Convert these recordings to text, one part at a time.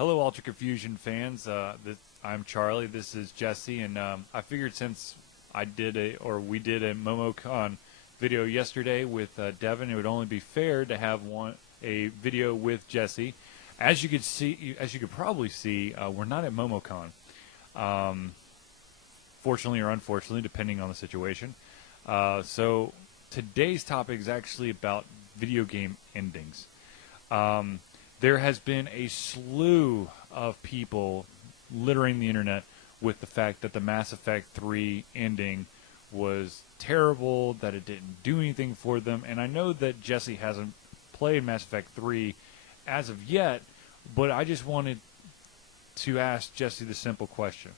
Hello, Ultra Confusion fans. I'm Charlie. This is Jesse, and I figured since we did a MomoCon video yesterday with Devin, it would only be fair to have a video with Jesse. As you could probably see, we're not at MomoCon. Fortunately or unfortunately, depending on the situation. So today's topic is actually about video game endings. There has been a slew of people littering the internet with the fact that the Mass Effect 3 ending was terrible, that it didn't do anything for them, and I know that Jesse hasn't played Mass Effect 3 as of yet, but I just wanted to ask Jesse the simple question.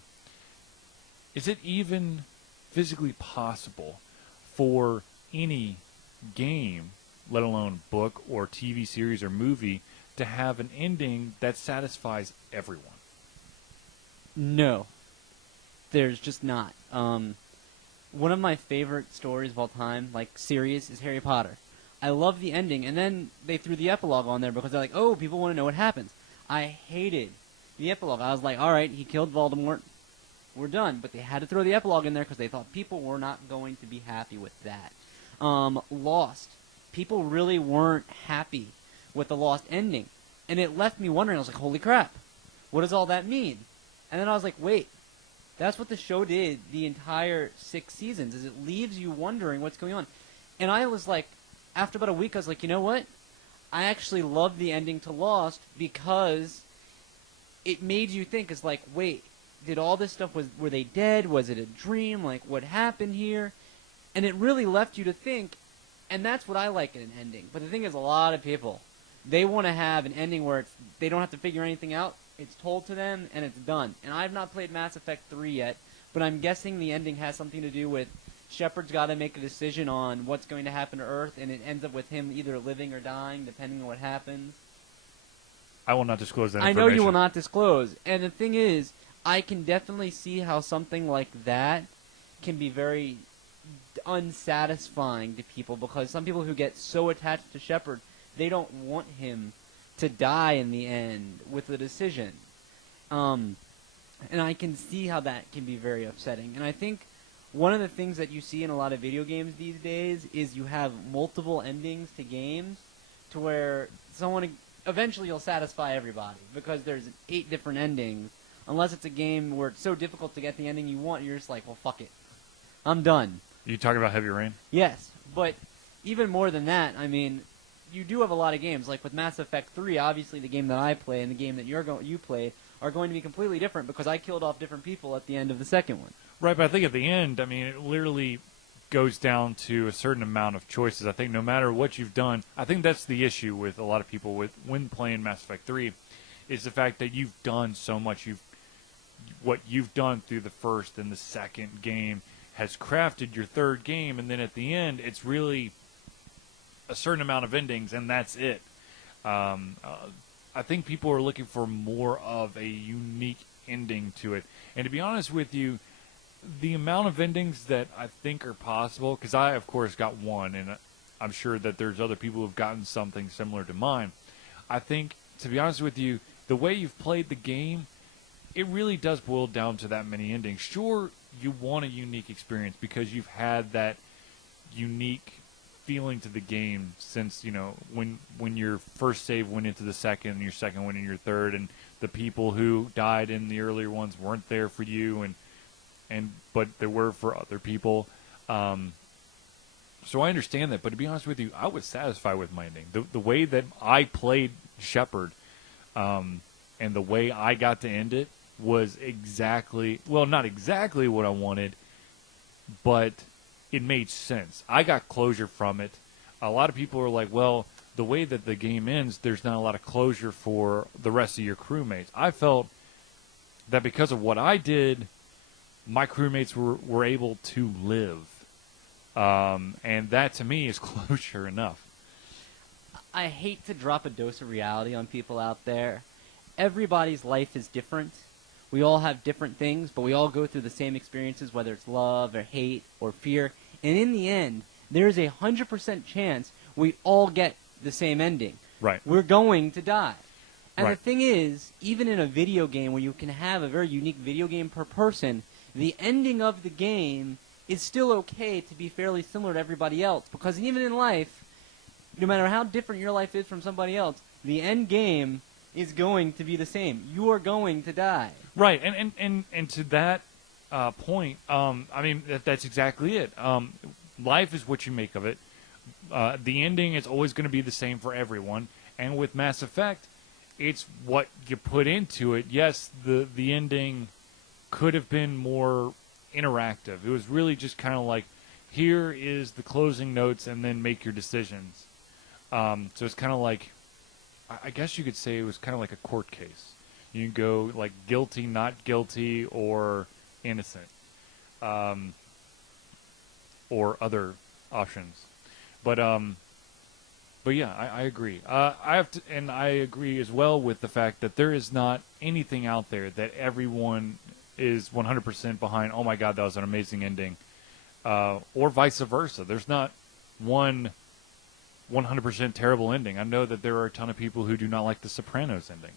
Is it even physically possible for any game, let alone book or TV series or movie, to have an ending that satisfies everyone? No. There's just not. One of my favorite stories of all time, like series, is Harry Potter. I love the ending, and then they threw the epilogue on there because they're like, oh, people want to know what happens. I hated the epilogue. I was like, alright, he killed Voldemort. We're done. But they had to throw the epilogue in there because they thought people were not going to be happy with that. Lost. People really weren't happy with the Lost ending. And it left me wondering. I was like, holy crap. What does all that mean? And then I was like, wait. That's what the show did the entire 6 seasons, is it leaves you wondering what's going on. And I was like, after about a week, I was like, you know what? I actually love the ending to Lost because it made you think. It's like, wait, did all this stuff, were they dead? Was it a dream? Like, what happened here? And it really left you to think, and that's what I like in an ending. But the thing is, a lot of people, they want to have an ending where they don't have to figure anything out. It's told to them, and it's done. And I've not played Mass Effect 3 yet, but I'm guessing the ending has something to do with Shepard's got to make a decision on what's going to happen to Earth, and it ends up with him either living or dying, depending on what happens. I will not disclose that information. I know you will not disclose. And the thing is, I can definitely see how something like that can be very unsatisfying to people, because some people who get so attached to Shepard, they don't want him to die in the end with a decision. And I can see how that can be very upsetting. And I think one of the things that you see in a lot of video games these days is you have multiple endings to games to where eventually you'll satisfy everybody, because there's 8 different endings. Unless it's a game where it's so difficult to get the ending you want, you're just like, well, fuck it. I'm done. You talking about Heavy Rain? Yes, but even more than that, I mean, you do have a lot of games. Like with Mass Effect 3, obviously the game that I play and the game that you play are going to be completely different because I killed off different people at the end of the second one. Right, but I think at the end, I mean, it literally goes down to a certain amount of choices. I think no matter what you've done, I think that's the issue with a lot of people when playing Mass Effect 3, is the fact that you've done so much. What you've done through the first and the second game has crafted your third game, and then at the end, it's really a certain amount of endings, and that's it. I think people are looking for more of a unique ending to it. And to be honest with you, the amount of endings that I think are possible, because I, of course, got one, and I'm sure that there's other people who've gotten something similar to mine. I think, to be honest with you, the way you've played the game, it really does boil down to that many endings. Sure, you want a unique experience because you've had that unique feeling to the game since, when your first save went into the second, and your second went into your third, and the people who died in the earlier ones weren't there for you, but there were for other people. So I understand that, but to be honest with you, I was satisfied with my ending. The way that I played Shepard, and the way I got to end it was not exactly what I wanted, but it made sense. I got closure from it. A lot of people are like, well, the way that the game ends, there's not a lot of closure for the rest of your crewmates. I felt that because of what I did, my crewmates were able to live. And that, to me, is closure enough. I hate to drop a dose of reality on people out there. Everybody's life is different. We all have different things, but we all go through the same experiences, whether it's love or hate or fear. And in the end, there's a 100% chance we all get the same ending. Right. We're going to die. And Right. the thing is, even in a video game where you can have a very unique video game per person, the ending of the game is still okay to be fairly similar to everybody else. Because even in life, no matter how different your life is from somebody else, the end game is going to be the same. You are going to die. Right, and to that point, I mean that's exactly it. Life is what you make of it. The ending is always going to be the same for everyone, and with Mass Effect, it's what you put into it. Yes, the ending could have been more interactive. It was really just kind of like, here is the closing notes, and then make your decisions. So it's kind of like, I guess you could say it was kind of like a court case. You can go like guilty, not guilty, or innocent, or other options. But yeah, I agree. I have to, and I agree as well with the fact that there is not anything out there that everyone is 100% behind. Oh my God, that was an amazing ending, or vice versa. There's not one 100% terrible ending. I know that there are a ton of people who do not like the Sopranos ending.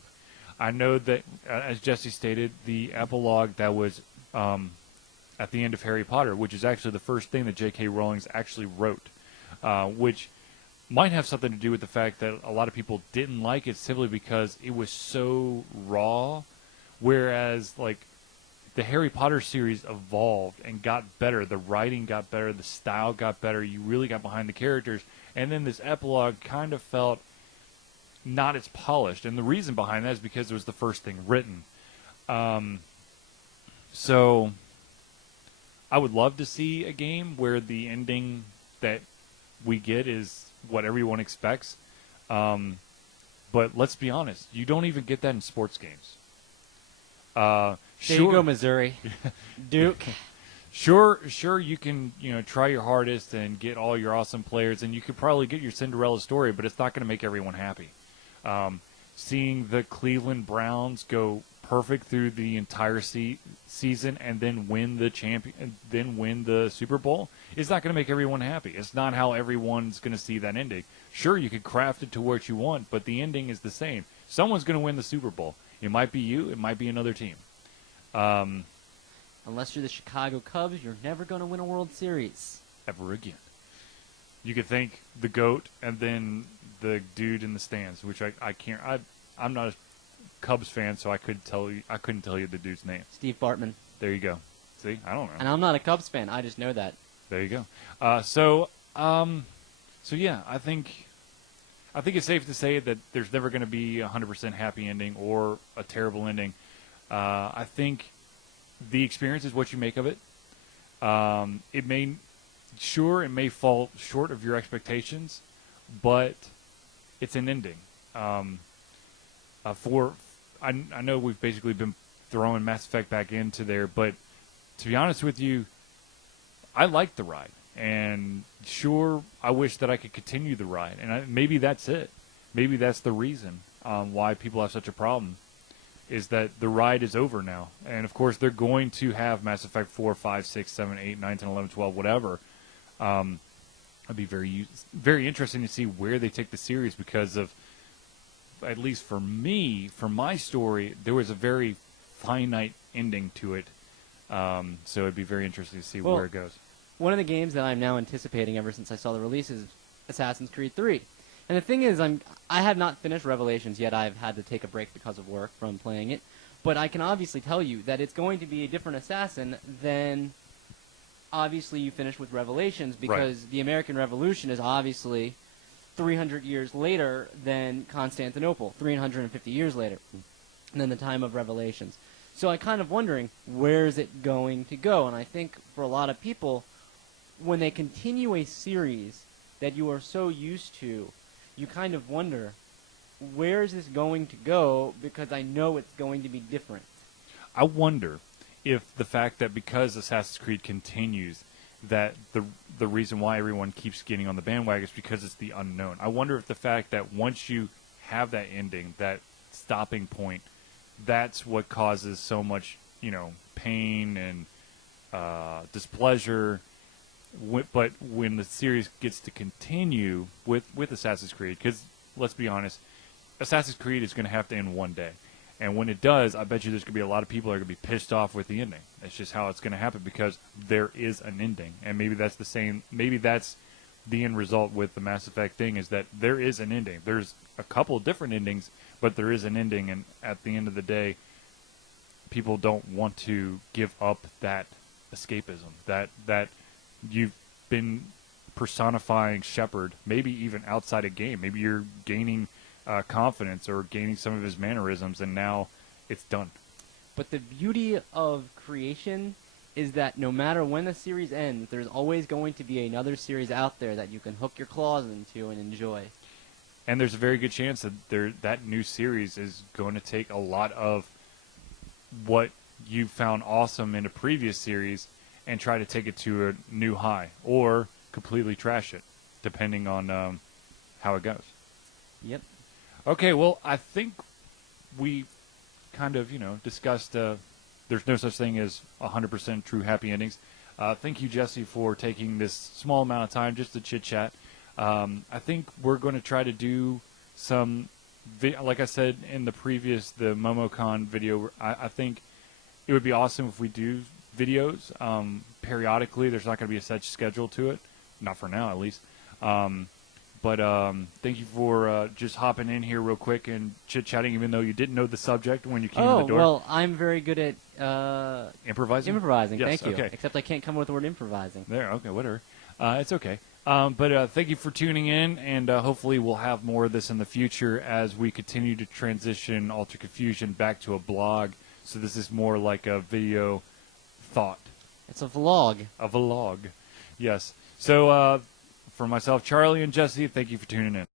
I know that, as Jesse stated, the epilogue that was at the end of Harry Potter, which is actually the first thing that J.K. Rowling's actually wrote, which might have something to do with the fact that a lot of people didn't like it simply because it was so raw, whereas like the Harry Potter series evolved and got better. The writing got better, the style got better. You really got behind the characters, and then this epilogue kind of felt not as polished. And the reason behind that is because it was the first thing written. So I would love to see a game where the ending that we get is what everyone expects. But let's be honest, you don't even get that in sports games. There you go, Missouri. Duke. Sure, you can, try your hardest and get all your awesome players, and you could probably get your Cinderella story, but it's not going to make everyone happy. Seeing the Cleveland Browns go perfect through the entire season and then win the Super Bowl is not going to make everyone happy. It's not how everyone's going to see that ending. Sure, you could craft it to what you want, but the ending is the same. Someone's going to win the Super Bowl. It might be you. It might be another team. Unless you're the Chicago Cubs, you're never going to win a World Series. Ever again. You could thank the GOAT and then the dude in the stands, which I can't. I'm not a Cubs fan, so I couldn't tell you the dude's name. Steve Bartman. There you go. See, I don't know. And I'm not a Cubs fan. I just know that. There you go. So yeah, I think it's safe to say that there's never going to be a 100% happy ending or a terrible ending. I think the experience is what you make of it. It may fall short of your expectations, but it's an ending. I know we've basically been throwing Mass Effect back into there, but to be honest with you, I liked the ride. And sure, I wish that I could continue the ride. And maybe that's it. Maybe that's the reason why people have such a problem, is that the ride is over now. And, of course, they're going to have Mass Effect 4, 5, 6, 7, 8, 9, 10, 11, 12, whatever. It'd be very, very interesting to see where they take the series because of, at least for me, for my story, there was a very finite ending to it. So it'd be very interesting to see where it goes. One of the games that I'm now anticipating ever since I saw the release is Assassin's Creed 3. And the thing is, I have not finished Revelations yet. I've had to take a break because of work from playing it. But I can obviously tell you that it's going to be a different assassin than obviously you finish with Revelations, because the American Revolution is obviously 300 years later than Constantinople, 350 years later than the time of Revelations. So I'm kind of wondering, where is it going to go? And I think for a lot of people, when they continue a series that you are so used to, you kind of wonder, where is this going to go? Because I know it's going to be different. I wonder if the fact that because Assassin's Creed continues, that the reason why everyone keeps getting on the bandwagon is because it's the unknown. I wonder if the fact that once you have that ending, that stopping point, that's what causes so much, pain and displeasure. But when the series gets to continue with Assassin's Creed, because let's be honest, Assassin's Creed is going to have to end one day. And when it does, I bet you there's going to be a lot of people that are going to be pissed off with the ending. That's just how it's going to happen because there is an ending. And maybe that's the same. Maybe that's the end result with the Mass Effect thing is that there is an ending. There's a couple different endings, but there is an ending. And at the end of the day, people don't want to give up that escapism. That you've been personifying Shepard, maybe even outside a game. Maybe you're gaining confidence or gaining some of his mannerisms, and now it's done. But the beauty of creation is that no matter when the series ends, there's always going to be another series out there that you can hook your claws into and enjoy. And there's a very good chance that that new series is going to take a lot of what you found awesome in a previous series and try to take it to a new high, or completely trash it, depending on how it goes. Yep. Okay, well, I think we kind of, discussed there's no such thing as 100% true happy endings. Thank you, Jesse, for taking this small amount of time just to chit-chat. I think we're going to try to do some, like I said in the MomoCon video, I think it would be awesome if we do videos periodically. There's not going to be a set schedule to it, not for now at least. But thank you for just hopping in here real quick and chit-chatting, even though you didn't know the subject when you came in the door. Well, I'm very good at improvising? Improvising, Yes, thank you. okay. Except I can't come up with the word improvising. There, okay, whatever. It's okay. But thank you for tuning in, and hopefully we'll have more of this in the future as we continue to transition Alter Confusion back to a blog. So this is more like a video thought. It's a vlog. A vlog, yes. So for myself, Charlie, and Jesse, thank you for tuning in.